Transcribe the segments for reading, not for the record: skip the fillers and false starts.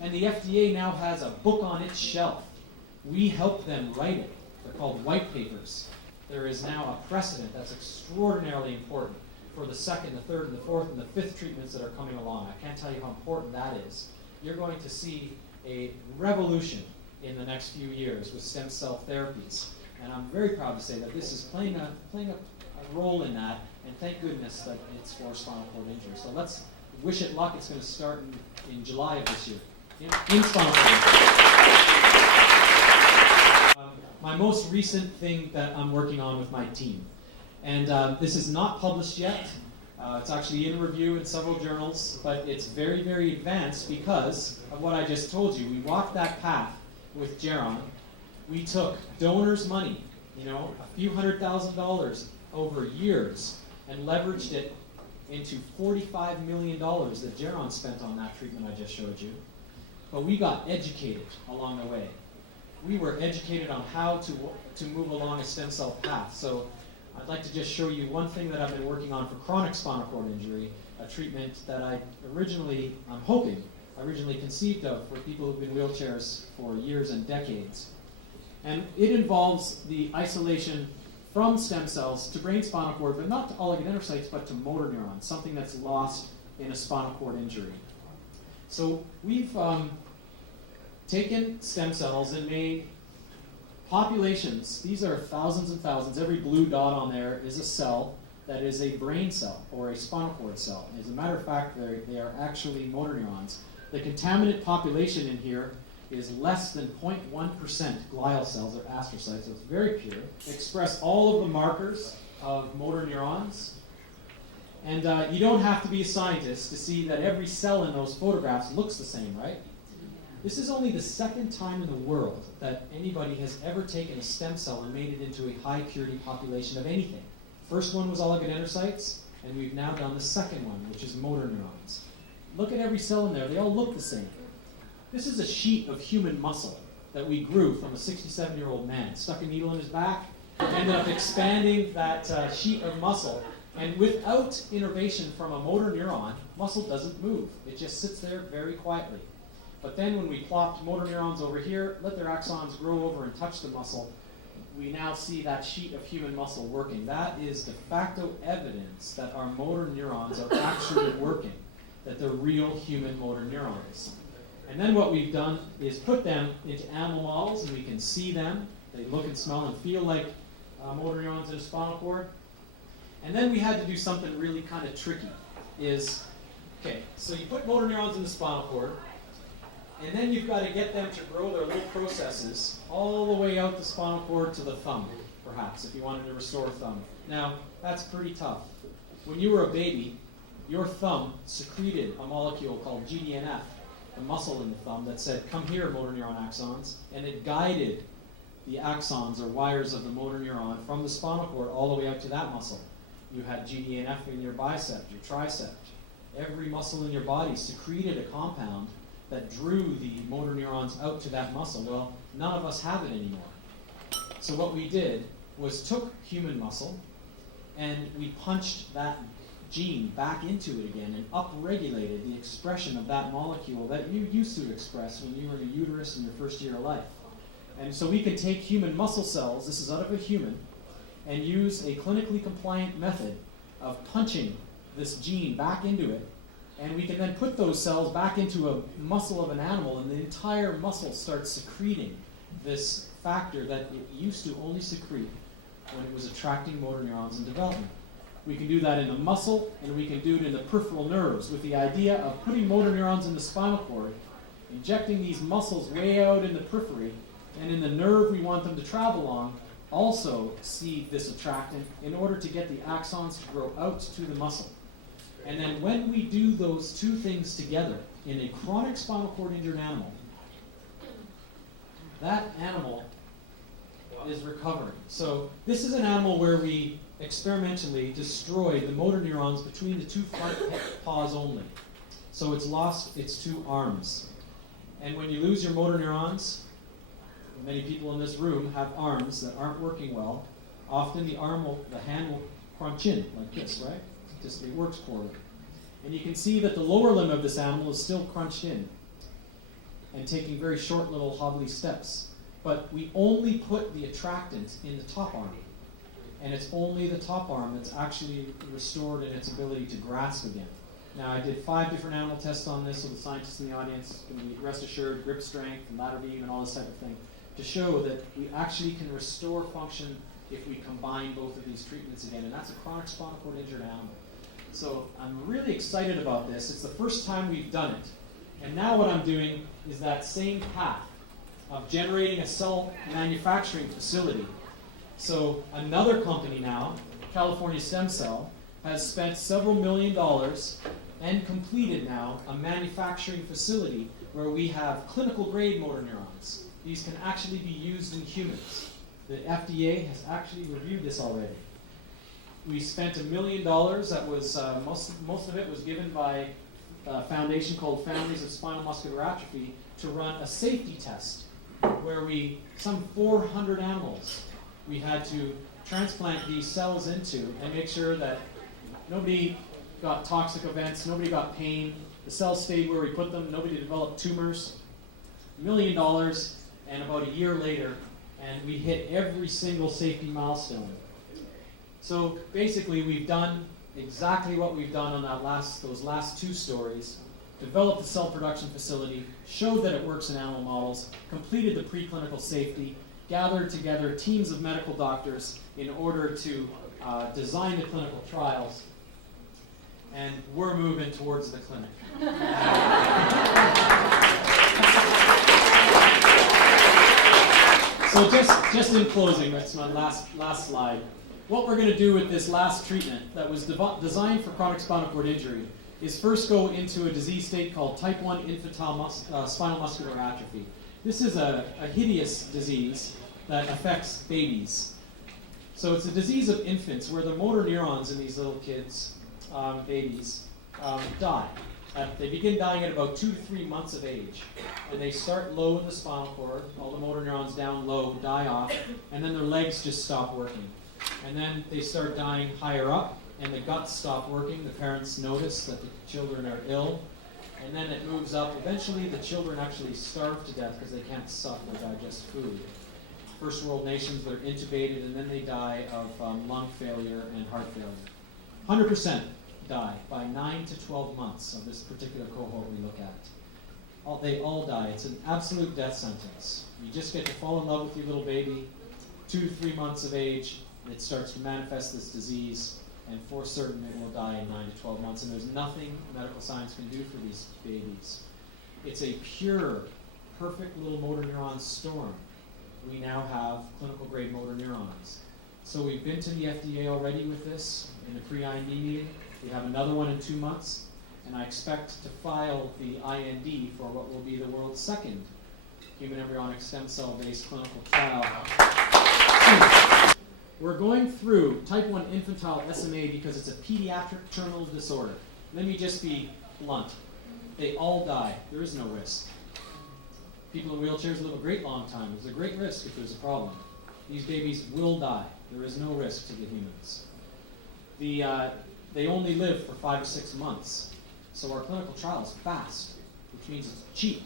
And the FDA now has a book on its shelf. We helped them write it. They're called white papers. There is now a precedent that's extraordinarily important for the second, the third, and the fourth, and the fifth treatments that are coming along. I can't tell you how important that is. You're going to see a revolution in the next few years with stem cell therapies. And I'm very proud to say that this is playing a role in that, and thank goodness that it's for spinal cord injury. So let's wish it luck. It's going to start in July of this year. In spinal cord injury. My most recent thing that I'm working on with my team. And this is not published yet. It's actually in review in several journals, but it's very, very advanced because of what I just told you. We walked that path with Geron. We took donors' money, a few $100,000 over years, and leveraged it into $45 million that Geron spent on that treatment I just showed you. But we got educated along the way. We were educated on how to move along a stem cell path. So I'd like to just show you one thing that I've been working on for chronic spinal cord injury, a treatment that I'm originally conceived of for people who've been in wheelchairs for years and decades. And it involves the isolation from stem cells to brain spinal cord, but not to oligodendrocytes, but to motor neurons, something that's lost in a spinal cord injury. So we've taken stem cells and made populations. These are thousands and thousands. Every blue dot on there is a cell that is a brain cell or a spinal cord cell. As a matter of fact, they are actually motor neurons. The contaminant population in here is less than 0.1% glial cells or astrocytes, so it's very pure. They express all of the markers of motor neurons. And you don't have to be a scientist to see that every cell in those photographs looks the same, right? This is only the second time in the world that anybody has ever taken a stem cell and made it into a high purity population of anything. First one was oligodendrocytes, and we've now done the second one, which is motor neurons. Look at every cell in there. They all look the same. This is a sheet of human muscle that we grew from a 67-year-old man. Stuck a needle in his back, ended up expanding that sheet of muscle. And without innervation from a motor neuron, muscle doesn't move. It just sits there very quietly. But then when we plopped motor neurons over here, let their axons grow over and touch the muscle, we now see that sheet of human muscle working. That is de facto evidence that our motor neurons are actually working, that they're real human motor neurons. And then what we've done is put them into animal models, and we can see them. They look and smell and feel like motor neurons in a spinal cord. And then we had to do something really kind of tricky. So you put motor neurons in the spinal cord, and then you've got to get them to grow their little processes all the way out the spinal cord to the thumb, perhaps, if you wanted to restore thumb. Now, that's pretty tough. When you were a baby, your thumb secreted a molecule called GDNF, the muscle in the thumb, that said, come here, motor neuron axons, and it guided the axons or wires of the motor neuron from the spinal cord all the way out to that muscle. You had GDNF in your bicep, your tricep. Every muscle in your body secreted a compound that drew the motor neurons out to that muscle. Well, none of us have it anymore. So what we did was took human muscle and we punched that gene back into it again and upregulated the expression of that molecule that you used to express when you were in the uterus in your first year of life. And so we can take human muscle cells, this is out of a human, and use a clinically compliant method of punching this gene back into it, and we can then put those cells back into a muscle of an animal, and the entire muscle starts secreting this factor that it used to only secrete when it was attracting motor neurons in development. We can do that in the muscle, and we can do it in the peripheral nerves with the idea of putting motor neurons in the spinal cord, injecting these muscles way out in the periphery, and in the nerve we want them to travel along, also see this attractant in order to get the axons to grow out to the muscle. And then when we do those two things together in a chronic spinal cord injured animal, that animal is recovering. So this is an animal where we experimentally destroy the motor neurons between the two front paws only. So it's lost its two arms. And when you lose your motor neurons, many people in this room have arms that aren't working well. Often the hand will crunch in like this, right? It works poorly. And you can see that the lower limb of this animal is still crunched in. and taking very short little hobbly steps. But we only put the attractant in the top arm. And it's only the top arm that's actually restored in its ability to grasp again. Now, I did 5 different animal tests on this, so the scientists in the audience can be rest assured, grip strength and ladder beam and all this type of thing, to show that we actually can restore function if we combine both of these treatments again. And that's a chronic spinal cord injured animal. So I'm really excited about this. It's the first time we've done it. And now what I'm doing is that same path of generating a cell manufacturing facility. So another company now, California Stem Cell, has spent several $million and completed now a manufacturing facility where we have clinical grade motor neurons. These can actually be used in humans. The FDA has actually reviewed this already. We spent $1 million. That was most of it was given by a foundation called Families of Spinal Muscular Atrophy to run a safety test where some 400 animals we had to transplant these cells into and make sure that nobody got toxic events, nobody got pain, the cells stayed where we put them, nobody developed tumors. $1 million, and about a year later, and we hit every single safety milestone. So basically, we've done exactly what we've done on those last 2 stories, developed the cell production facility, showed that it works in animal models, completed the preclinical safety, gathered together teams of medical doctors in order to design the clinical trials, and we're moving towards the clinic. So just in closing, that's my last slide. What we're going to do with this last treatment that was designed for chronic spinal cord injury is first go into a disease state called type 1 infantile spinal muscular atrophy. This is a hideous disease that affects babies. So it's a disease of infants where the motor neurons in these little kids, babies, die. They begin dying at about 2 to 3 months of age. And they start low in the spinal cord, all the motor neurons down low, die off, and then their legs just stop working. And then they start dying higher up, and the guts stop working. The parents notice that the children are ill, and then it moves up. Eventually, the children actually starve to death because they can't suck or digest food. First world nations, they're intubated, and then they die of lung failure and heart failure. 100% die by 9 to 12 months of this particular cohort we look at. They all die. It's an absolute death sentence. You just get to fall in love with your little baby. 2 to 3 months of age, it starts to manifest this disease, and for certain it will die in 9 to 12 months, and there's nothing medical science can do for these babies. It's a pure, perfect little motor neuron storm. We now have clinical grade motor neurons. So we've been to the FDA already with this in a pre-IND meeting. We have another one in 2 months, and I expect to file the IND for what will be the world's second human embryonic stem cell-based clinical trial. We're going through type 1 infantile SMA because it's a pediatric terminal disorder. Let me just be blunt. They all die. There is no risk. People in wheelchairs live a great long time. There's a great risk if there's a problem. These babies will die. There is no risk to the humans. They only live for 5 to 6 months. So our clinical trial is fast, which means it's cheap.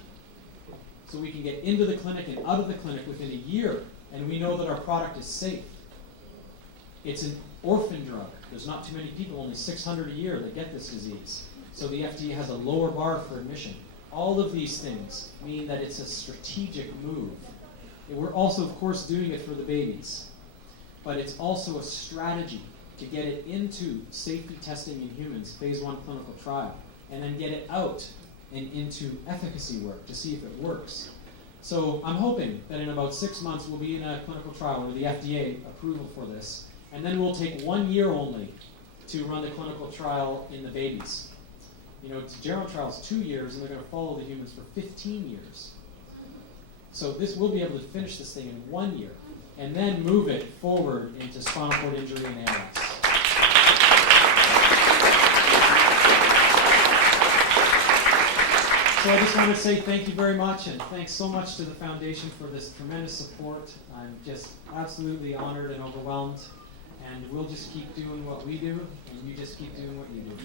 So we can get into the clinic and out of the clinic within a year, and we know that our product is safe. It's an orphan drug. There's not too many people, only 600 a year, that get this disease. So the FDA has a lower bar for admission. All of these things mean that it's a strategic move. And we're also, of course, doing it for the babies. But it's also a strategy to get it into safety testing in humans, phase 1 clinical trial, and then get it out and into efficacy work to see if it works. So I'm hoping that in about 6 months we'll be in a clinical trial with the FDA approval for this, and then we'll take 1 year only to run the clinical trial in the babies. You know, the general trial is 2 years, and they're going to follow the humans for 15 years. So we'll be able to finish this thing in 1 year, and then move it forward into spinal cord injury and ALS. So I just want to say thank you very much, and thanks so much to the Foundation for this tremendous support. I'm just absolutely honored and overwhelmed, and we'll just keep doing what we do, and you just keep doing what you do.